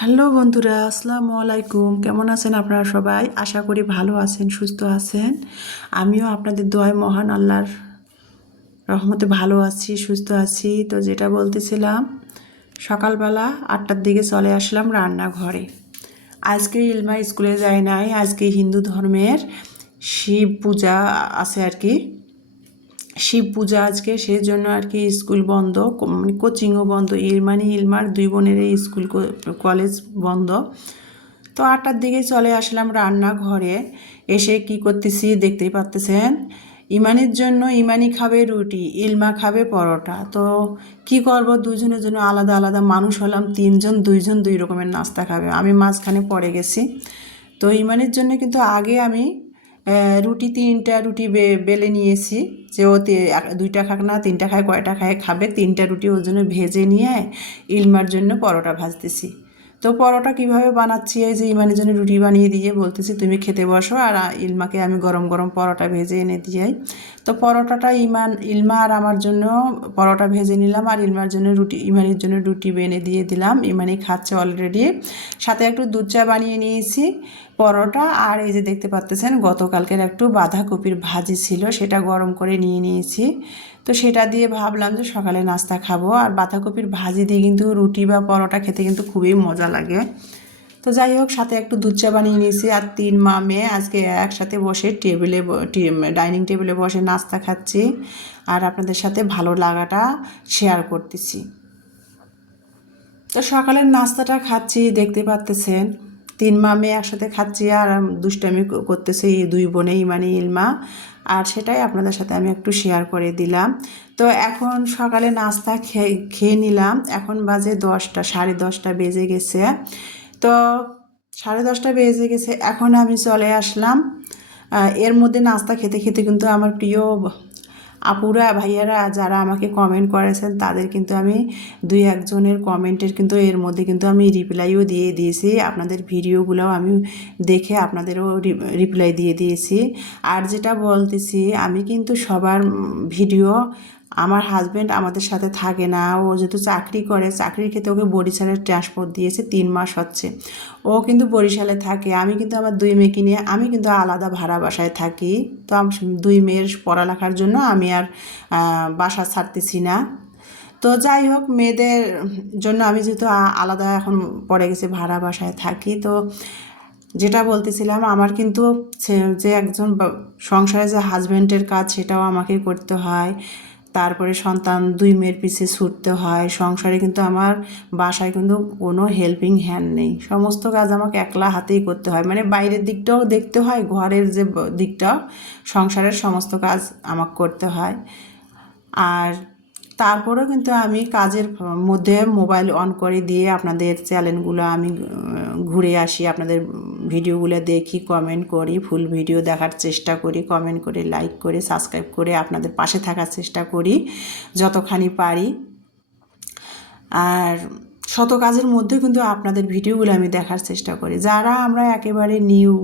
Hello বন্ধুরা, আসসালামু আলাইকুম। কেমন আছেন আপনারা সবাই? আশা করি ভালো আছেন, সুস্থ আছেন। আমিও আপনাদের দোয়ায় মহান আল্লাহর রহমতে ভালো আছি, সুস্থ আছি। তো যেটা বলতেছিলাম, সকালবেলা 8টার দিকে চলে আসলাম রান্নাঘরে। আজকে ইলমা স্কুলে যায় নাই, আজকে হিন্দু ধর্মের শিব পূজা আছে আর কি। শিব পূজা আজকে, সেই জন্য আর কি স্কুল বন্ধ, মানে কোচিংও বন্ধ। ইলমার দুই বোনের স্কুল কলেজ বন্ধ। তো 8টার দিকে চলে আসলাম রান্নাঘরে। এসে কি করতেছি দেখতেই পাচ্তেছেন। ইমানির জন্য ইমানি খাবে রুটি, ইলমা খাবে পরোটা। তো কি করব, দুজনের জন্য আলাদা আলাদা, মানুষ হলাম তিনজন, দুইজন দুই রকমের নাস্তা খাবে। আমি মাঝখানে পড়ে গেছি। তো ইমানের জন্য কিন্তু আগে আমি রুটি 3টা রুটি বেলে নিয়েছি, যে ও 2টা খাক না 3টা খায়, কয়টা খায় খাবে, 3টা রুটি ওর জন্য ভেজে নিয়ে ইলমার জন্য পরোটা ভাজতেছি। তো পরোটা কিভাবে বানাচ্ছি, এই যে ইমানের জন্য রুটি বানিয়ে দিয়ে বলতেছি তুমি খেতে বসো, আর ইলমাকে আমি গরম গরম পরোটা ভেজে এনে দিই। তো পরোটাটা ইলমা আর আমার জন্য পরোটা ভেজে নিলাম, আর ইমানের জন্য রুটি এনে দিয়ে দিলাম। ইমানি খাচ্ছে অলরেডি। সাথে একটু দুধ চা বানিয়ে নিয়েছি, পরোটা, আর এই যে দেখতে পাচ্তেছেন গতকালকের একটু বাঁধাকপির ভাজি ছিল, সেটা গরম করে নিয়ে নিয়েছি। তো সেটা দিয়ে ভাবলাম যে সকালে নাস্তা খাবো। আর বাঁধাকপির ভাজি দিয়ে কিন্তু রুটি বা পরোটা খেতে কিন্তু খুবই মজা লাগে। তো যাই হোক, সাথে একটু দুধ চা বানিয়ে নিয়েছি। আর 3 মা মেয়ে আজকে একসাথে বসে ডাইনিং টেবিলে বসে নাস্তা খাচ্ছি, আর আপনাদের সাথে ভালো লাগাটা শেয়ার করতেছি। তো সকালের নাস্তাটা খাচ্ছি, দেখতে পাচ্তেছেন 3 মা মেয়ে একসাথে খাচ্ছি, আর দুষ্টামি করতেছে এই দুই বোনেই, মানে ইলমা। আর সেটাই আপনাদের সাথে আমি একটু শেয়ার করে দিলাম। তো এখন সকালে নাস্তা খেয়ে নিলাম। এখন বাজে 10টা, 10:30 বেজে গেছে। তো 10:30 বেজে গেছে, এখন আমি চলে আসলাম। এর মধ্যে নাস্তা খেতে খেতে কিন্তু আমার প্রিয় আপুরা ভাইয়ারা যারা আমাকে কমেন্ট করেছেন, তাদের কিন্তু আমি 2-1 জনের কমেন্টের কিন্তু এর মধ্যে কিন্তু আমি রিপ্লাইও দিয়ে দিয়েছি। আপনাদের ভিডিওগুলোও আমি দেখে আপনাদেরও রিপ্লাই দিয়ে দিয়েছি। আর যেটা বলতেছি, আমি কিন্তু সবার ভিডিও, আমার হাজব্যান্ড আমাদের সাথে থাকে না, ও যেহেতু চাকরি করে, চাকরির ক্ষেত্রে ওকে বরিশালে ট্রান্সফার দিয়েছে, 3 মাস হচ্ছে ও কিন্তু বরিশালে থাকে। আমি কিন্তু আমার 2 মেয়েকে নিয়ে আমি কিন্তু আলাদা ভাড়া বাসায় থাকি। তো 2 মেয়ের পড়ালেখার জন্য আমি আর বাসা ছাড়তেছি না। তো যাই হোক, মেয়েদের জন্য আমি যেহেতু আলাদা এখন পড়ে গেছে, ভাড়া বাসায় থাকি। তো যেটা বলতেছিলাম, আমার কিন্তু যে একজন সংসারে যে হাজব্যান্ডের কাজ, সেটাও আমাকে করতে হয়। তারপরে সন্তান 2 মেয়ের পিছে ছুটতে হয় সংসারে, কিন্তু আমার বাসায় কিন্তু কোনো হেল্পিং হ্যান্ড নেই। সমস্ত কাজ আমাকে একলা হাতেই করতে হয়, মানে বাইরের দিকটাও দেখতে হয়, ঘরের যে দিকটাও, সংসারের সমস্ত কাজ আমাকে করতে হয়। আর তারপরেও কিন্তু আমি কাজের মধ্যে মোবাইল অন করে দিয়ে আপনাদের চ্যানেলগুলো আমি ঘুরে আসি, আপনাদের ভিডিওগুলো দেখি, কমেন্ট করি, ফুল ভিডিও দেখার চেষ্টা করি, কমেন্ট করে, লাইক করে, সাবস্ক্রাইব করে আপনাদের পাশে থাকার চেষ্টা করি যতখানি পারি। আর শত কাজের মধ্যে কিন্তু আপনাদের ভিডিওগুলো আমি দেখার চেষ্টা করি। যারা আমরা একেবারে নিউ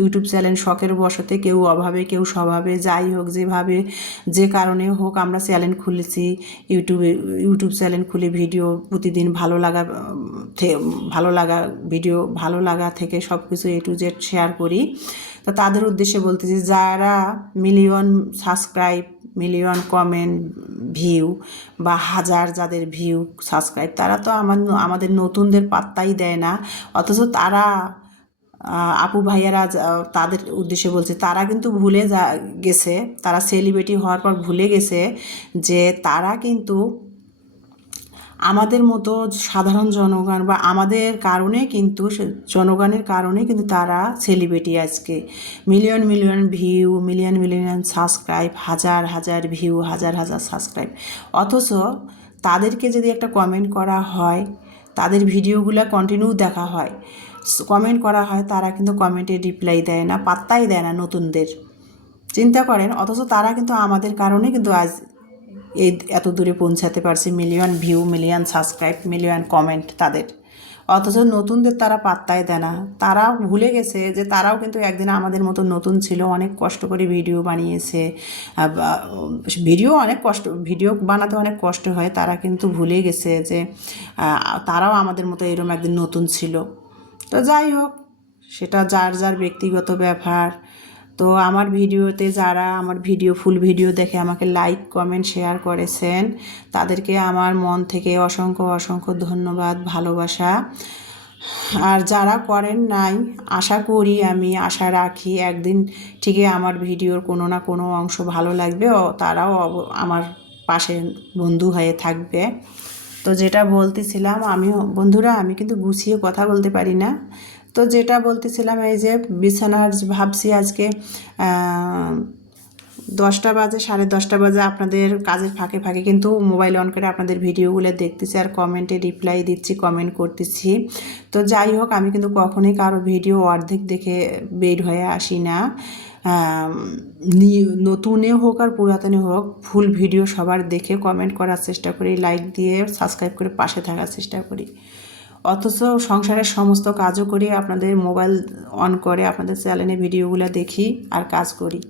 ইউটিউব চ্যানেল, শখের বশতে, কেউ অভাবে কেউ স্বভাবে, যাই হোক, যেভাবে যে কারণে হোক আমরা চ্যানেল খুলেছি, ইউটিউব চ্যানেল খুলে ভিডিও প্রতিদিন ভালো লাগা ভিডিও, ভালো লাগা থেকে সব কিছু A to Z শেয়ার করি। তো তাদের উদ্দেশ্যে বলতেছি, যারা million subscribe, million comment, view, বা হাজার যাদের ভিউ সাবস্ক্রাইব, তারা তো আমাদের নতুনদের পাত্তাই দেয় না। অথচ তারা আপু ভাইয়ারা, তাদের উদ্দেশ্যে বলছে, তারা কিন্তু ভুলে গেছে, তারা সেলিব্রিটি হওয়ার পর ভুলে গেছে যে তারা কিন্তু আমাদের মতো সাধারণ জনগণ, বা আমাদের কারণে কিন্তু, জনগণের কারণে কিন্তু তারা সেলিব্রিটি আজকে। Million million view, million million subscribe, হাজার হাজার ভিউ, হাজার হাজার সাবস্ক্রাইব। অথচ তাদেরকে যদি একটা কমেন্ট করা হয়, তাদের ভিডিওগুলো কন্টিনিউ দেখা হয়, কমেন্ট করা হয়, তারা কিন্তু কমেন্টে রিপ্লাই দেয় না, পাত্তাই দেয় না নতুনদের। চিন্তা করেন। অথচ তারা কিন্তু আমাদের কারণে কিন্তু আজ এই এত দূরে পৌঁছাতে পারছে, million view, million subscribe, million comment তাদের। অথচ নতুনদের তারা পাত্তাই দেয় না। তারা ভুলে গেছে যে তারাও কিন্তু একদিন আমাদের মতো নতুন ছিল, অনেক কষ্ট করে ভিডিও বানিয়েছে। ভিডিও অনেক কষ্ট, ভিডিও বানাতে অনেক কষ্ট হয়। তারা কিন্তু ভুলে গেছে যে তারাও আমাদের মতো এরকম একদিন নতুন ছিল। তো যাই হোক, সেটা যার যার ব্যক্তিগত ব্যাপার। তো আমার ভিডিওতে যারা আমার ফুল ভিডিও দেখে আমাকে লাইক কমেন্ট শেয়ার করেছেন, তাদেরকে আমার মন থেকে অসংখ্য অসংখ্য ধন্যবাদ, ভালোবাসা। আর যারা করেন নাই, আমি আশা রাখি একদিন ঠিকই আমার ভিডিওর কোনো না কোনো অংশ ভালো লাগবে, ও তারাও আমার পাশে বন্ধু হয়ে থাকবে। তো যেটা বলতেছিলাম, বন্ধুরা আমি কিন্তু গুছিয়ে কথা বলতে পারি না। তো যেটা বলতেছিলাম, এই যে বিছানার ভাবছি আজকে 10টা বাজে, 10:30 বাজে, আপনাদের কাজের ফাঁকে ফাঁকে কিন্তু মোবাইল অন করে আপনাদের ভিডিওগুলো দেখতেছি আর কমেন্টে রিপ্লাই দিচ্ছি, কমেন্ট করতেছি। তো যাই হোক, আমি কিন্তু কখনোই কারো ভিডিও অর্ধেক দেখে বের হয়ে আসি না। নতুনে হোক আর পুরাতনে হোক, ফুল ভিডিও সবার দেখে কমেন্ট করার চেষ্টা করি, লাইক দিয়ে সাবস্ক্রাইব করে পাশে থাকার চেষ্টা করি। অথচ সংসারের সমস্ত কাজও করি, আপনাদের মোবাইল অন করে আপনাদের চ্যানেলে ভিডিওগুলো দেখি আর কাজ করি।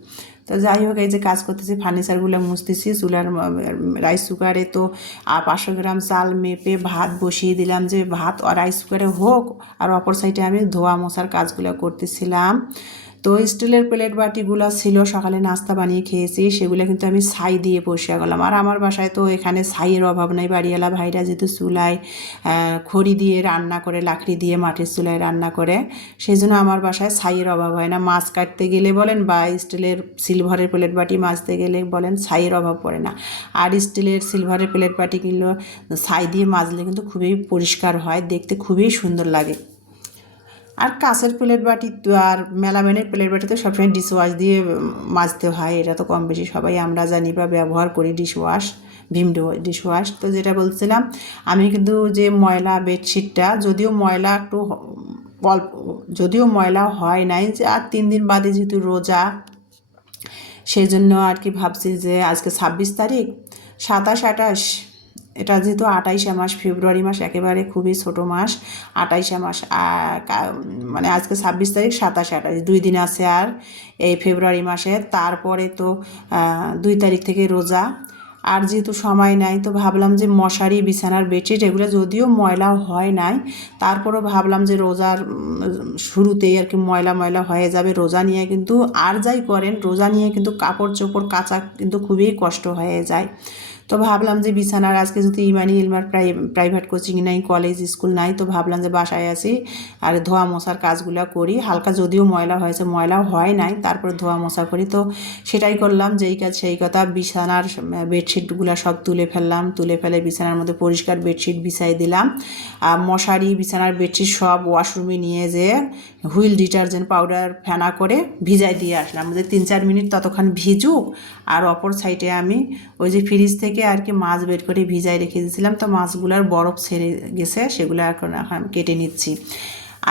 তো যাই হোক, এই যে কাজ করতেছি, ফার্নিচারগুলো মুছতেছি। চুলার রাইস কুকারে তো 500 গ্রাম চাল মেপে ভাত বসিয়ে দিলাম, যে ভাত রাইস কুকারে হোক, আর অপর সাইডে আমি ধোয়া মোছার কাজগুলো করতেছিলাম। তো স্টিলের প্লেট বাটিগুলো ছিল, সকালে নাস্তা বানিয়ে খেয়েছি, সেগুলো কিন্তু আমি ছাই দিয়ে বসে গেলাম। আর আমার বাসায় তো এখানে ছাইয়ের অভাব নাই, বাড়িওয়ালা ভাইরা যেহেতু চুলায় খড়ি দিয়ে রান্না করে, লাকড়ি দিয়ে মাটির চুলায় রান্না করে, সেই জন্য আমার বাসায় ছাইয়ের অভাব হয় না। মাছ কাটতে গেলে বলেন, বা স্টিলের সিলভারের প্লেট বাটি মাজতে গেলে বলেন, ছাইয়ের অভাব পড়ে না। আর স্টিলের সিলভারের প্লেট বাটিগুলো ছাই দিয়ে মাজলে কিন্তু খুবই পরিষ্কার হয়, দেখতে খুবই সুন্দর লাগে। আর কাঁচের প্লেট বাটি তো, আর মেলামাইনের প্লেট বাটি তো সবসময় ডিশওয়াশ দিয়ে মাজতে হয়, এটা তো কম বেশি সবাই আমরা জানি বা ব্যবহার করি ডিশওয়াশ, ডিশওয়াশ। তো যেটা বলছিলাম, আমি কিন্তু যে ময়লা বেডশিটটা, যদিও ময়লা একটু অল্প, যদিও ময়লা হয় নাই, যে আর 3 দিন বাদে যেহেতু রোজা, সেই জন্য আর কি ভাবছি যে আজকে 26 তারিখ, 27, 28, এটা যেহেতু 28 মাস, ফেব্রুয়ারি মাস একেবারে খুবই ছোট মাস, 28 মাস, মানে আজকে 26 তারিখ, 27, 28, 2 দিন আছে আর এই ফেব্রুয়ারি মাসে। তারপরে তো 2 তারিখ থেকে রোজা। আর যেহেতু সময় নাই, তো ভাবলাম যে মশারি, বিছানার বেডশিট এগুলো যদিও ময়লা হয় নাই, তারপরও ভাবলাম যে রোজার শুরুতেই আর কি ময়লা ময়লা হয়ে যাবে। রোজা নিয়ে কিন্তু আর যাই করেন, রোজা নিয়ে কিন্তু কাপড় চোপড় কাচা কিন্তু খুবই কষ্ট হয়ে যায়। তো ভাবলাম যে বিছানার, আজকে যদি ইমানি ইলমার প্রাইভেট কোচিং নাই, কলেজ স্কুল নাই, তো ভাবলাম যে বাসায় আছি আর ধোয়া মোছার কাজগুলো করি। হালকা যদিও ময়লা হয়েছে, ময়লা হয় নাই, তারপরে ধোয়া মোছা করি। তো সেটাই করলাম, যেই কাজ সেই কথা। বিছানার বেডশিটগুলো সব তুলে ফেললাম, তুলে ফেলে বিছানার মধ্যে পরিষ্কার বেডশিট বিছাই দিলাম। আর মশারি, বিছানার বেডশিট সব ওয়াশরুমে নিয়ে যেয়ে হুইল ডিটারজেন্ট পাউডার ফেনা করে ভিজাই দিয়ে আসলাম, যে 3-4 মিনিট ততক্ষণ ভিজুক। আর অপর সাইডে আমি ওই যে ফ্রিজ থেকে আর কি মাছ বের করে ভিজাই রেখে দিয়েছিলাম, তো মাছগুলোর বরফ ছেড়ে গেছে, সেগুলো এখন কেটে নিচ্ছি।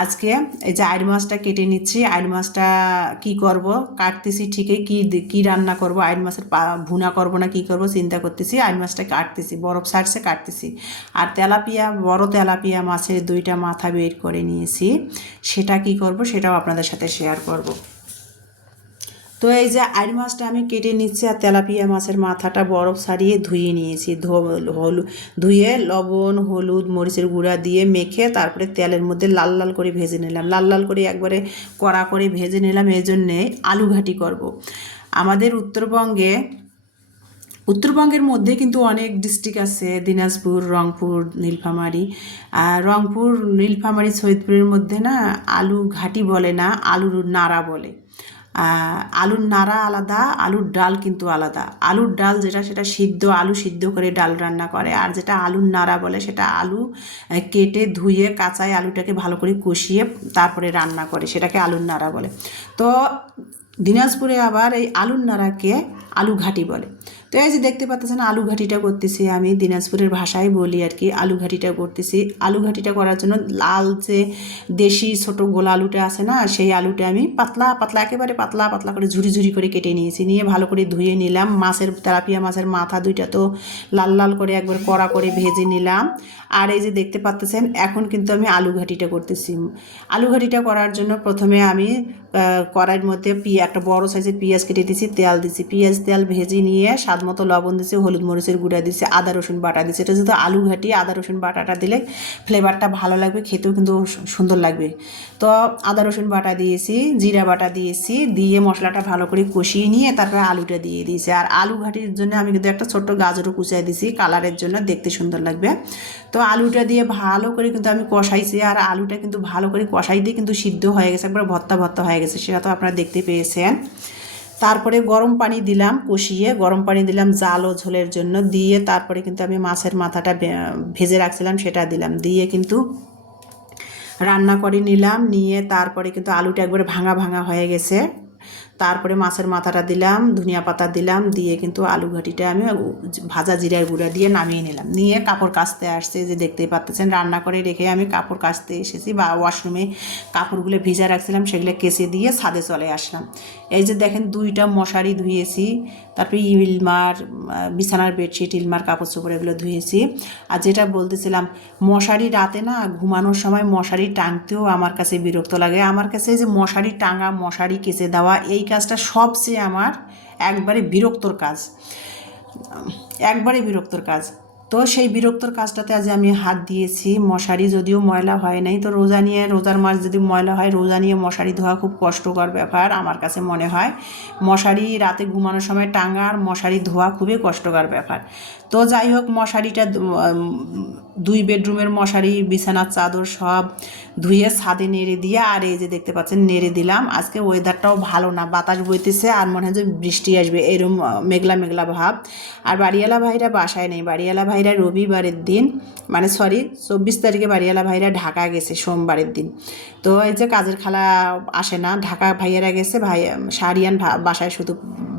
আজকে এই যে আইড় মাছটা কেটে নিচ্ছি। আইড় মাছটা কী করব, কাটতেছি ঠিকই, কী রান্না করব, আইড় মাছের ভুনা করব না কী করব চিন্তা করতেছি। আইড় মাছটা কাটতেছি, বরফ ছাড়ছে, কাটতেছি। আর তেলাপিয়া, বড় তেলাপিয়া মাছের 2টা মাথা বের করে নিয়েছি, সেটা কি করব সেটাও আপনাদের সাথে শেয়ার করব। তো এই যে আইড় মাছটা আমি কেটে নিচ্ছি, আর তেলাপিয়া মাছের মাথাটা বরফ ছাড়িয়ে ধুয়ে নিয়েছি। ধুয়ে লবণ, হলুদ, মরিচের গুঁড়া দিয়ে মেখে তারপরে তেলের মধ্যে লাল লাল করে ভেজে নিলাম। লাল লাল করে একবারে কড়া করে ভেজে নিলাম। এই জন্যে আলু ঘাটি করব। আমাদের উত্তরবঙ্গের মধ্যে কিন্তু অনেক ডিস্ট্রিক্ট আছে, দিনাজপুর, রংপুর, নীলফামারী। আর রংপুর, নীলফামারী, সৈয়দপুরের মধ্যে না আলু ঘাটি বলে না, আলুর নাড়া বলে। আলুর নাড়া আলাদা, আলুর ডাল কিন্তু আলাদা। আলুর ডাল যেটা, সেটা সিদ্ধ, আলু সিদ্ধ করে ডাল রান্না করে। আর যেটা আলুর নাড়া বলে, সেটা আলু কেটে ধুয়ে কাঁচায় আলুটাকে ভালো করে কষিয়ে তারপরে রান্না করে, সেটাকে আলুর নাড়া বলে। তো দিনাজপুরে আবার এই আলুর নাড়াকে আলু ঘাটি বলে। তো এই যে দেখতে পাচ্ছেন আলু ঘাটিটা করতেছি, আমি দিনাজপুরের ভাষায় বলি আর কি, আলু ঘাটিটা করতেছি। আলু ঘাটিটা করার জন্য লাল যে দেশি ছোট গোলা আলুটা আছে না, সেই আলুটা আমি পাতলা পাতলা একেবারে পাতলা পাতলা করে ঝুরি ঝুরি করে কেটে নিয়েছি। নিয়ে ভালো করে ধুয়ে নিলাম। মাছের তেলাপিয়া মাছের মাথা দুইটা তো লাল লাল করে একবার কড়া করে ভেজে নিলাম। আর এই যে দেখতে পাচ্ছেন এখন কিন্তু আমি আলু ঘাটিটা করতেছি। আলু ঘাটিটা করার জন্য প্রথমে আমি কড়াইয়ের মধ্যে একটা বড় সাইজের পেঁয়াজ কেটে দিয়েছি, তেল দিছি, পেঁয়াজ তেল ভেজে নিয়ে স্বাদ মতো লবণ দিছি, হলুদ মরিচের গুঁড়া দিছি, আদা রসুন বাটা দিছি। এটা যেহেতু আলু ঘাটি, আদা রসুন বাটাটা দিলে ফ্লেভারটা ভালো লাগবে, খেতেও কিন্তু সুন্দর লাগবে। তো আদা রসুন বাটা দিয়েছি, জিরা বাটা দিয়েছি, দিয়ে মশলাটা ভালো করে কষিয়ে নিয়ে তারপরে আলুটা দিয়ে দিয়েছি। আর আলু ঘাটির জন্য আমি কিন্তু একটা ছোট্ট গাজরও কুচিয়ে দিয়েছি, কালারের জন্য, দেখতে সুন্দর লাগবে। তো আলুটা দিয়ে ভালো করে কিন্তু আমি কষাইছি। আর আলুটা কিন্তু ভালো করে কষাই দিয়ে কিন্তু সিদ্ধ হয়ে গেছে, একবার ভর্তা ভর্তা হয়ে গেছে, সেটা তো আপনারা দেখতে পেয়েছেন। তারপরে গরম পানি দিলাম, কষিয়ে গরম পানি দিলাম জাল ও ঝোলের জন্য, দিয়ে তারপরে কিন্তু আমি মাছের মাথাটা ভেজে রাখছিলাম সেটা দিলাম, দিয়ে কিন্তু রান্না করে নিলাম। নিয়ে তারপরে কিন্তু আলুটা একবারে ভাঙা ভাঙা হয়ে গেছে। তারপরে মাছের মাথাটা দিলাম, ধনিয়া পাতা দিলাম, দিয়ে কিন্তু আলু ঘাটিটা আমি ভাজা জিরার গুঁড়া দিয়ে নামিয়ে নিলাম। নিয়ে কাপড় কাচতে আসছে, যে দেখতেই পাচ্ছেন রান্না করে রেখে আমি কাপড় কাচতে এসেছি, বা ওয়াশরুমে কাপড়গুলো ভিজা রাখছিলাম সেগুলো কেচে দিয়ে ছাদে চলে আসলাম। এই যে দেখেন 2টা মশারি ধুয়েছি, তারপরে ইলমার বিছানার বেডশিট, ইলমার কাপড় চোপড় এগুলো ধুয়েছি। আর যেটা বলতেছিলাম, মশারি রাতে না ঘুমানোর সময় মশারি টাঙতেও আমার কাছে বিরক্ত লাগে। আমার কাছে যে মশারি টাঙা, মশারি কেচে দেওয়া, এই কাজটা সবচেয়ে আমার একবারে বিরক্তর কাজ, একবারে বিরক্তর কাজ। তো সেই বিরক্তর কাজটাতে আজ আমি হাত দিয়েছি। মশারি যদিও ময়লা হয় নাই, তো রোজার মাস যদি ময়লা হয়, রোজা নিয়ে মশারি ধোয়া খুব কষ্টকর ব্যাপার আমার কাছে মনে হয়। মশারি রাতে ঘুমানোর সময় টাঙা আর মশারি ধোয়া খুবই কষ্টকর ব্যাপার। তো যাই হোক, মশারিটা 2 বেডরুমের মশারি, বিছানার চাদর সব ধুয়ে ছাদে নেড়ে দিয়ে, আর এই যে দেখতে পাচ্ছেন নেড়ে দিলাম। আজকে ওয়েদারটাও ভালো না, বাতাস বইতেছে আর মনে হয় যে বৃষ্টি আসবে, এরম মেঘলা মেঘলা ভাব। আর বাড়িওয়ালা ভাইরা বাসায় নেই, বাড়িওয়ালা ভাইরা রবিবারের দিন, মানে সরি 24 তারিখে বাড়িওয়ালা ভাইরা ঢাকা গেছে সোমবারের দিন। তো এই যে কাজের খালা আসে না, ঢাকা ভাইয়েরা গেছে, ভাই শাহরিয়ান বাসায় শুধু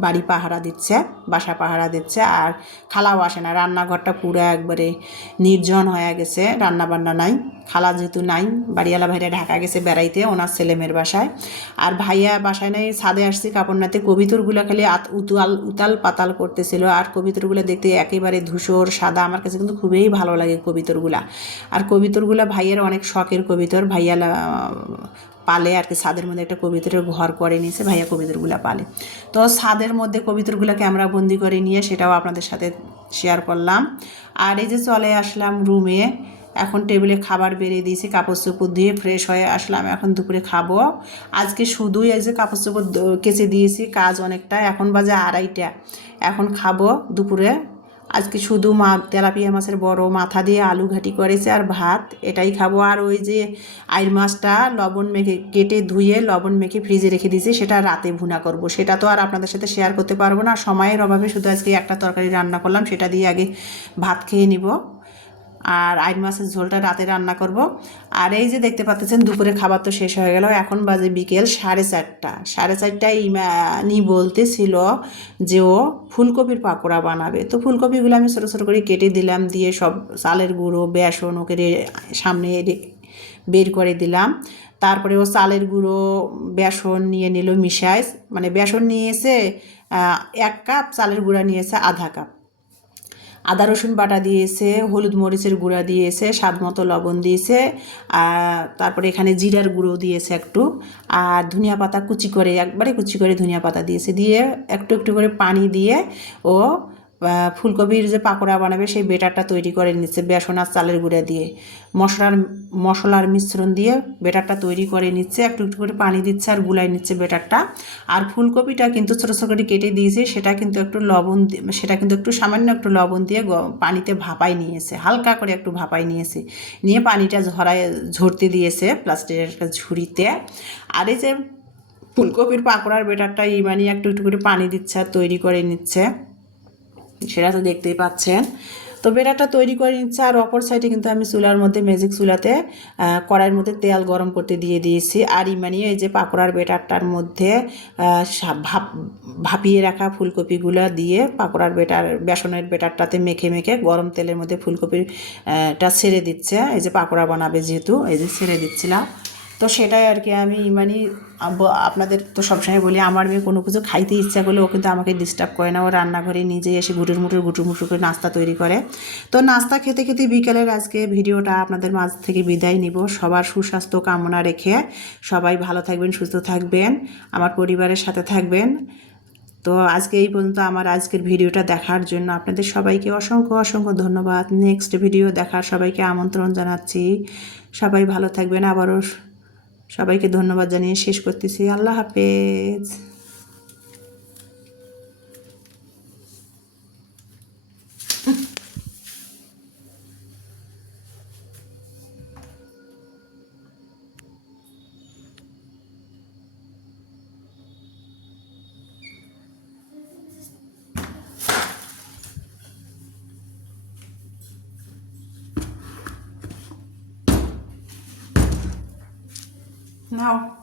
বাড়ি পাহারা দিচ্ছে, বাসা পাহারা দিচ্ছে, আর খালাও আসে না। রান্নাঘরটা পুরো একবারে নির্জন হয়ে গেছে, রান্না বান্না নাই। খালা যেহেতু নাই, বাড়িওয়ালা ভাইরা ঢাকা গেছে বেড়াইতে ওনার ছেলেমেয়ের বাসায়। আর ভাইয়া বাসায় নাই, ছাদে আসছি কাপড় নাতে। কবিতরগুলো খালি উতাল পাতাল করতেছিল, আর কবিতরগুলো দেখতে একেবারে ধূসর সাদা, আমার কাছে কিন্তু খুবই ভালো লাগে কবিতরগুলা। আর কবিতরগুলা ভাইয়ের অনেক শখের কবিতর, ভাইয়া পালে আর কি, ছাদের মধ্যে একটা কবিতরের ঘর করে নিয়েছে, ভাইয়া কবিতরগুলা পালে। তো ছাদের মধ্যে কবিতরগুলো ক্যামেরা বন্দি করে নিয়ে সেটাও আপনাদের সাথে শেয়ার করলাম। আর এই যে চলে আসলাম রুমে, এখন টেবিলে খাবার বেরিয়ে দিয়েছি, কাপড় চোপড় দিয়ে ফ্রেশ হয়ে আসলাম, এখন দুপুরে খাবো। আজকে শুধুই এই যে কাপড় চোপড় কেচে দিয়েছি, কাজ অনেকটা, এখন বাজে 2:30, এখন খাবো দুপুরে। আজকে শুধু তেলাপিয়া মাছের বড় মাথা দিয়ে আলু ঘাটি করেছে আর ভাত, এটাই খাবো। আর ওই যে আইর মাছটা লবণ মেখে কেটে ধুয়ে লবণ মেখে ফ্রিজে রেখে দিয়েছি, সেটা রাতে ভুনা করব। সেটা তো আর আপনাদের সাথে শেয়ার করতে পারবো না, সময়ের অভাবে শুধু আজকে একটা তরকারি রান্না করলাম, সেটা দিয়ে আগে ভাত খেয়ে নিব। আর আইর মাছের ঝোলটা রাতে রান্না করব। আর এই যে দেখতে পাচ্ছেন দুপুরে খাবার তো শেষ হয়ে গেল, এখন বাজে বিকেল 4:30। 4:30টায় ইমানি বলতেছিল যে ও ফুলকপির পাকোড়া বানাবে। তো ফুলকপিগুলো আমি ছোটো ছোটো করে কেটে দিলাম, দিয়ে সব চালের গুঁড়ো বেসন ওকে সামনে বের করে দিলাম। তারপরে ও চালের গুঁড়ো বেসন নিয়ে নিল মিশায়, মানে বেসন নিয়েছে 1 কাপ, চালের গুঁড়া নিয়েছে আধা কাপ, আদা রসুন বাটা দিয়েছে, হলুদ মরিচের গুঁড়া দিয়েছে, স্বাদ মতো লবণ দিয়েছে, তারপরে এখানে জিরার গুঁড়ো দিয়েছে একটু, আর ধনিয়া পাতা কুচি করে, একবারে কুচি করে ধনিয়া পাতা দিয়েছে, দিয়ে একটু একটু করে পানি দিয়ে ও ফুলকপির যে পাকোড়া বানাবে সেই বেটারটা তৈরি করে নিচ্ছে বেসন আর চালের গুঁড়া দিয়ে, মশলার মিশ্রণ দিয়ে বেটারটা তৈরি করে নিচ্ছে, একটু একটু করে পানি দিচ্ছে আর গুলাই নিচ্ছে বেটারটা। আর ফুলকপিটা কিন্তু ছোটো ছোটো করে কেটে দিয়েছে, সেটা কিন্তু একটু সামান্য একটু লবণ দিয়ে পানিতে ভাপাই নিয়েছে, হালকা করে একটু ভাপাই নিয়েছে, নিয়ে পানিটা ঝরতে দিয়েছে প্লাস্টিকের একটা ঝুড়িতে। আর এই যে ফুলকপির পাকোড়ার বেটারটা একটু একটু করে পানি দিচ্ছে আর তৈরি করে নিচ্ছে, সেটা তো দেখতেই পাচ্ছেন। তো বেটারটা তৈরি করে নিচ্ছে, আর অপর সাইডে কিন্তু আমি চুলার মধ্যে ম্যাজিক চুলাতে কড়াইয়ের মধ্যে তেল গরম করতে দিয়ে দিয়েছি। আর ইমানি এই যে পাকোড়ার বেটারটার মধ্যে ভাপিয়ে রাখা ফুলকপিগুলো দিয়ে পাকোড়ার বেসনের বেটারটাতে মেখে মেখে গরম তেলের মধ্যে ফুলকপিটা ছেড়ে দিচ্ছে। এই যে পাকোড়া বানাবে যেহেতু, এই যে ছেড়ে দিচ্ছিলাম। তো সেটাই আর কি আমি মানে আপনাদের তো সবসময় বলি আমার মেয়ে কোনো কিছু খাইতে ইচ্ছা করলে ও কিন্তু আমাকে ডিস্টার্ব করে না, ও রান্নাঘরে নিজে এসে গুটুর মুটুর করে নাস্তা তৈরি করে। তো নাস্তা খেতে খেতে বিকেলের আজকে ভিডিওটা আপনাদের মাঝ থেকে বিদায় নিব। সবার সুস্বাস্থ্য কামনা রেখে সবাই ভালো থাকবেন, সুস্থ থাকবেন, আমার পরিবারের সাথে থাকবেন। তো আজকে এই পর্যন্ত আমার আজকের ভিডিওটা দেখার জন্য আপনাদের সবাইকে অসংখ্য অসংখ্য ধন্যবাদ। নেক্সট ভিডিও দেখার সবাইকে আমন্ত্রণ জানাচ্ছি। সবাই ভালো থাকবেন। আবারও সবাইকে ধন্যবাদ জানিয়ে শেষ করতেছি। আল্লাহ হাফেজ। নাও।